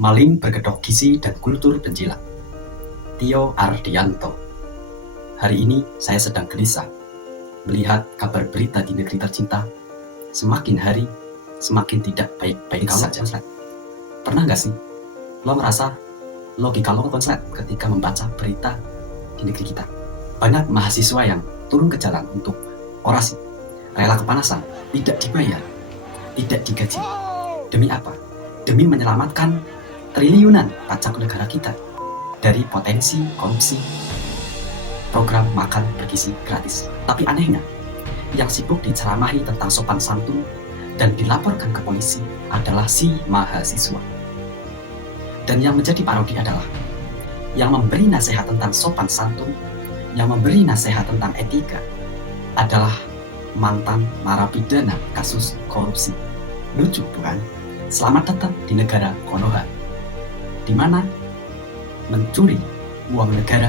Maling berkedok gizi dan kultur penjilat. Tio Ardianto. Hari ini saya sedang gelisah melihat kabar berita di negeri tercinta semakin hari semakin tidak baik-baik saja. Pernah gak sih lo merasa logika lo konslet ketika membaca berita di negeri kita? Banyak mahasiswa yang turun ke jalan untuk orasi, rela kepanasan, tidak dibayar, tidak digaji. Demi apa? Demi menyelamatkan triliunan pajak negara kita dari potensi korupsi program makan bergizi gratis. Tapi anehnya, yang sibuk diceramahi tentang sopan santun dan dilaporkan ke polisi adalah si mahasiswa. Dan yang menjadi parodi adalah yang memberi nasihat tentang sopan santun, yang memberi nasihat tentang etika adalah mantan narapidana kasus korupsi. Lucu bukan? Selamat datang di negara Konoha, di mana mencuri uang negara,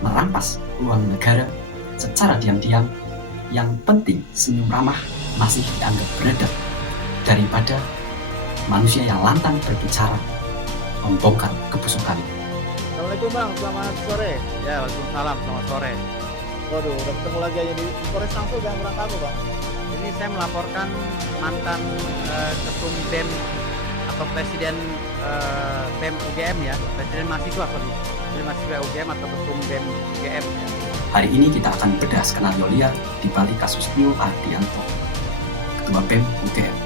merampas uang negara secara diam-diam, yang penting senyum ramah masih dianggap beradab daripada manusia yang lantang berbicara membongkar kebusukan. Assalamualaikum Bang, selamat sore. Ya, waalaikumsalam, selamat sore. Waduh, udah ketemu lagi aja di Polres Tangsel dan Merangkamu Bang. Ini saya melaporkan mantan ketum BEM atau presiden BEM UGM ya, presiden mahasiswa UGM atau ketum BEM UGM ya. Hari ini kita akan bedah skenario liar di balik kasus Tio Ardianto, ketua BEM UGM.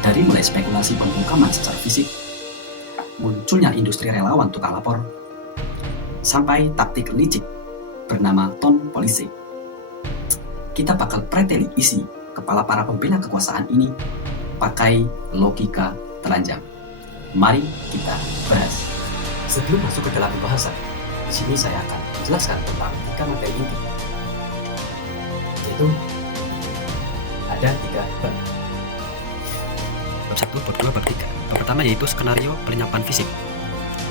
Dari mulai spekulasi pembungkaman secara fisik, munculnya industri relawan tukang lapor, sampai taktik licik bernama tone policing. Kita bakal preteli isi kepala para pembela kekuasaan ini pakai logika telanjang. Mari kita bahas. Sebelum masuk ke dalam pembahasan, di sini saya akan menjelaskan tentang 3 materi inti, yaitu ada 3 bab. Bab 1, bab 2, bab 3. Bab pertama yaitu skenario pelenyapan fisik.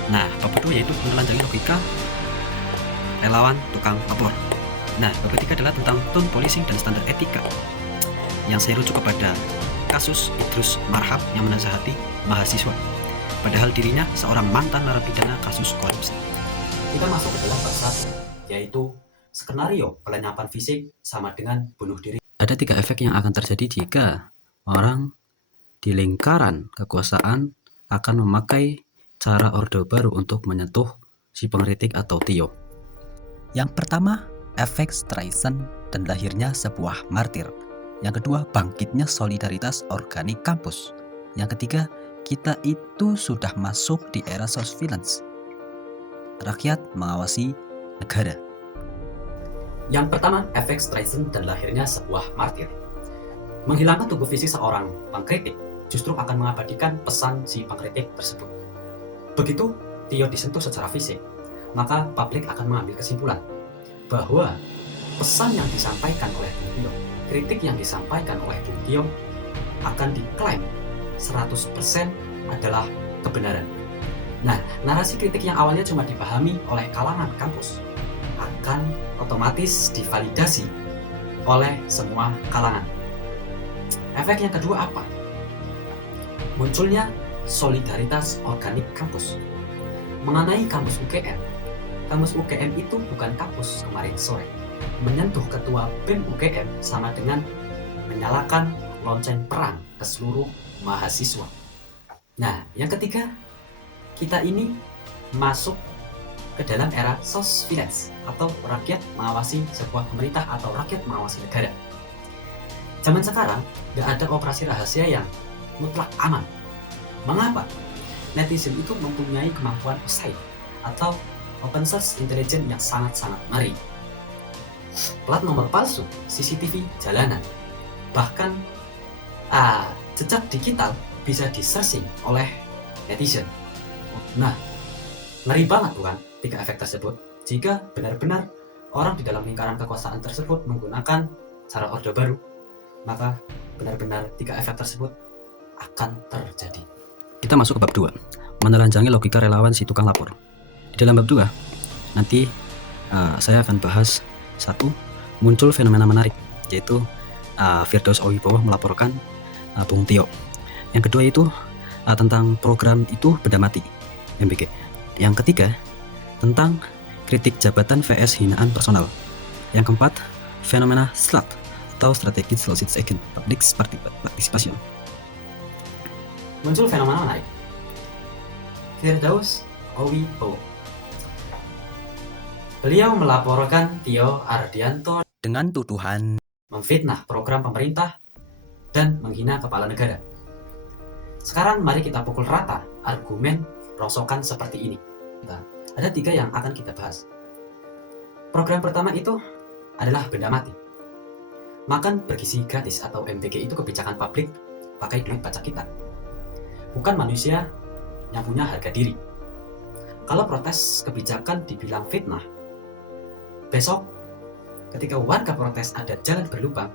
Nah, bab kedua yaitu menelanjangi logika relawan tukang lapor. Nah, bab ketiga adalah tentang tone policing dan standar etika, yang saya rujuk kepada kasus Idrus Marham yang menasihati mahasiswa, padahal dirinya seorang mantan narapidana kasus korupsi. Kita masuk ke dalam bab 1, yaitu skenario pelenyapan fisik sama dengan bunuh diri. Ada 3 efek yang akan terjadi jika orang di lingkaran kekuasaan akan memakai cara Orde Baru untuk menyentuh si pengkritik atau Tio. Yang pertama, efek Streisand dan lahirnya sebuah martir. Yang kedua, bangkitnya solidaritas organik kampus. Yang ketiga, kita itu sudah masuk di era surveillance. Rakyat mengawasi negara. Yang pertama, efek Streisand dan lahirnya sebuah martir. Menghilangkan tubuh fisik seorang pengkritik justru akan mengabadikan pesan si pengkritik tersebut. Begitu Tio disentuh secara fisik, maka publik akan mengambil kesimpulan bahwa pesan yang disampaikan oleh Bung Tio, kritik yang disampaikan oleh Bung Tio akan diklaim 100% adalah kebenaran. Nah, narasi kritik yang awalnya cuma dipahami oleh kalangan kampus akan otomatis divalidasi oleh semua kalangan. Efek yang kedua apa? Munculnya solidaritas organik kampus. Mengenai kampus UGM, kampus UGM itu bukan kampus kemarin sore. Menyentuh ketua BEM UGM sama dengan menyalakan lonceng perang ke seluruh mahasiswa. Nah, yang ketiga, kita ini masuk ke dalam era surveillance atau rakyat mengawasi sebuah pemerintah atau rakyat mengawasi negara. Zaman sekarang, gak ada operasi rahasia yang mutlak aman. Mengapa? Netizen itu mempunyai kemampuan OSINT atau Open Source Intelligence yang sangat-sangat ngeri. Plat nomor palsu, CCTV jalanan, bahkan jejak digital bisa di-searching oleh netizen. Nah, ngeri banget bukan 3 efek tersebut jika benar-benar orang di dalam lingkaran kekuasaan tersebut menggunakan cara Orde Baru, maka benar-benar 3 efek tersebut akan terjadi. Kita masuk ke bab 2, menelanjangi logika relawan si tukang lapor. Di dalam bab 2 nanti saya akan bahas 1, muncul fenomena menarik, yaitu Firdaus Owibowo melaporkan Bung Tio. Yang kedua itu tentang program itu benda mati, MBG. Yang ketiga, tentang kritik jabatan vs hinaan personal. Yang keempat, fenomena SLAP atau strategi Slow-Agent Public Participation. Muncul fenomena menarik. Firdaus Owi Bowo. Beliau melaporkan Tio Ardianto dengan tuduhan memfitnah program pemerintah dan menghina kepala negara. Sekarang mari kita pukul rata argumen rongsokan seperti ini. Ada 3 yang akan kita bahas. Program pertama itu adalah benda mati. Makan bergizi gratis atau MBG itu kebijakan publik pakai duit pajak kita. Bukan manusia yang punya harga diri. Kalau protes kebijakan dibilang fitnah, besok ketika warga protes ada jalan berlubang,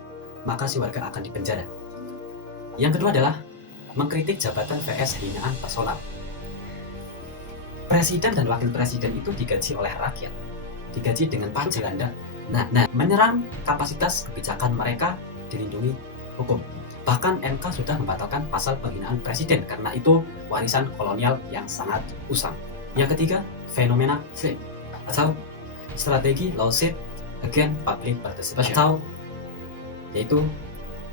maka si warga akan dipenjara. Yang kedua adalah mengkritik jabatan vs hinaan personal. Presiden dan wakil presiden itu digaji oleh rakyat, digaji dengan pajak ganda. Nah, menyerang kapasitas kebijakan mereka dilindungi hukum. Bahkan MK sudah membatalkan pasal penghinaan presiden karena itu warisan kolonial yang sangat usang. Yang ketiga, fenomena flip atau strategi lawsuit against public participation, atau yaitu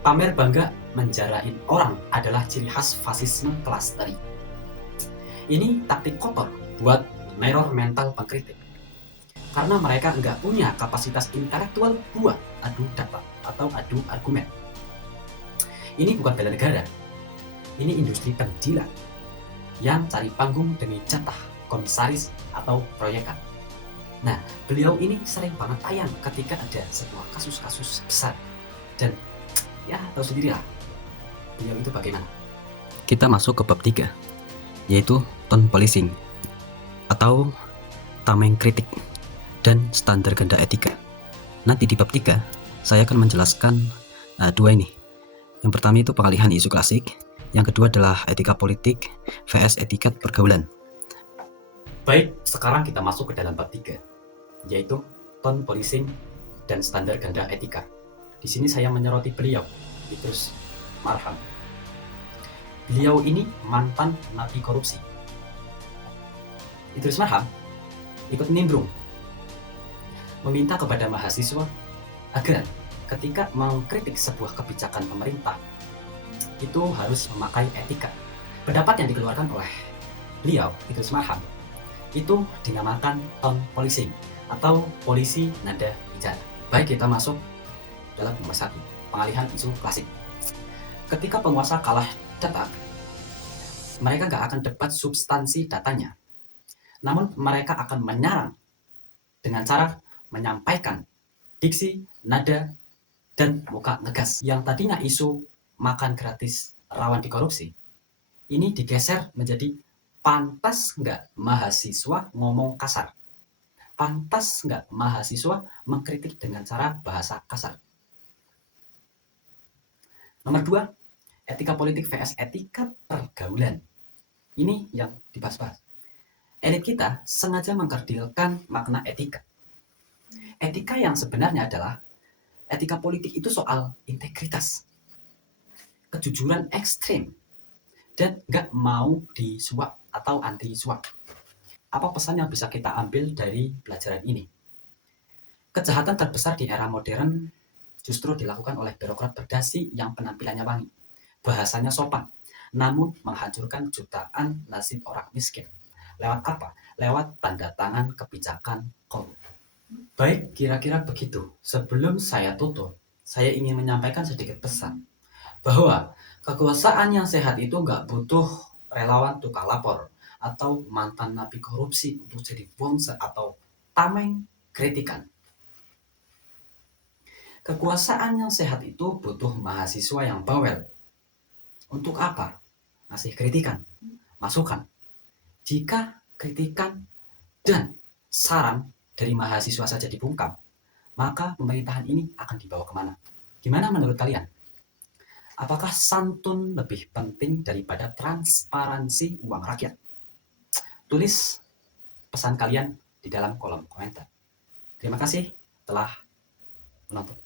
pamer bangga menjarain orang adalah ciri khas fasisme kelas teri. Ini taktik kotor buat neror mental pengkritik, karena mereka nggak punya kapasitas intelektual buat adu data atau adu argumen. Ini bukan bela negara, ini industri penjilat yang cari panggung demi jatah komisaris atau proyekan. Nah, beliau ini sering banget tayang ketika ada sebuah kasus-kasus besar. Dan ya tahu sendirilah beliau itu bagaimana. Kita masuk ke bab 3, yaitu tone policing atau tameng kritik dan standar ganda etika. Nanti di bab 3 saya akan menjelaskan 2 ini. Yang pertama itu pengalihan isu klasik, yang kedua adalah etika politik vs etiket pergaulan. Baik, sekarang kita masuk ke dalam bab 3, yaitu tone policing dan standar ganda etika. Di sini saya menyoroti beliau, Idrus Marham. Beliau ini mantan napi korupsi. Idrus Marham ikut nimbrung meminta kepada mahasiswa agar ketika mengkritik sebuah kebijakan pemerintah itu harus memakai etika. Pendapat yang dikeluarkan oleh beliau, Idrus Marham, itu dinamakan tone policing atau polisi nada bicara. Baik, kita masuk dalam nomor 1, pengalihan isu klasik. Ketika penguasa kalah data, mereka nggak akan debat substansi datanya, namun mereka akan menyerang dengan cara menyampaikan diksi, nada, dan muka ngegas. Yang tadinya isu makan gratis rawan dikorupsi, ini digeser menjadi pantas nggak mahasiswa ngomong kasar, pantas nggak mahasiswa mengkritik dengan cara bahasa kasar. Nomor 2, etika politik vs etika pergaulan. Ini yang dibahas-bahas. Elit kita sengaja mengkerdilkan makna etika. Etika yang sebenarnya adalah etika politik itu soal integritas, kejujuran ekstrim, dan nggak mau disuap atau anti suap. Apa pesan yang bisa kita ambil dari pelajaran ini? Kejahatan terbesar di era modern justru dilakukan oleh birokrat berdasi yang penampilannya wangi, bahasanya sopan, namun menghancurkan jutaan nasib orang miskin. Lewat apa? Lewat tanda tangan kebijakan korup. Baik, kira-kira begitu. Sebelum saya tutup, saya ingin menyampaikan sedikit pesan bahwa kekuasaan yang sehat itu nggak butuh relawan tukang lapor atau mantan napi korupsi untuk jadi bongser atau tameng kritikan. Kekuasaan yang sehat itu butuh mahasiswa yang bawel. Untuk apa? Ngasih kritikan, masukan. Jika kritikan dan saran dari mahasiswa saja dibungkam, maka pemerintahan ini akan dibawa kemana? Gimana menurut kalian? Apakah santun lebih penting daripada transparansi uang rakyat? Tulis pesan kalian di dalam kolom komentar. Terima kasih telah menonton.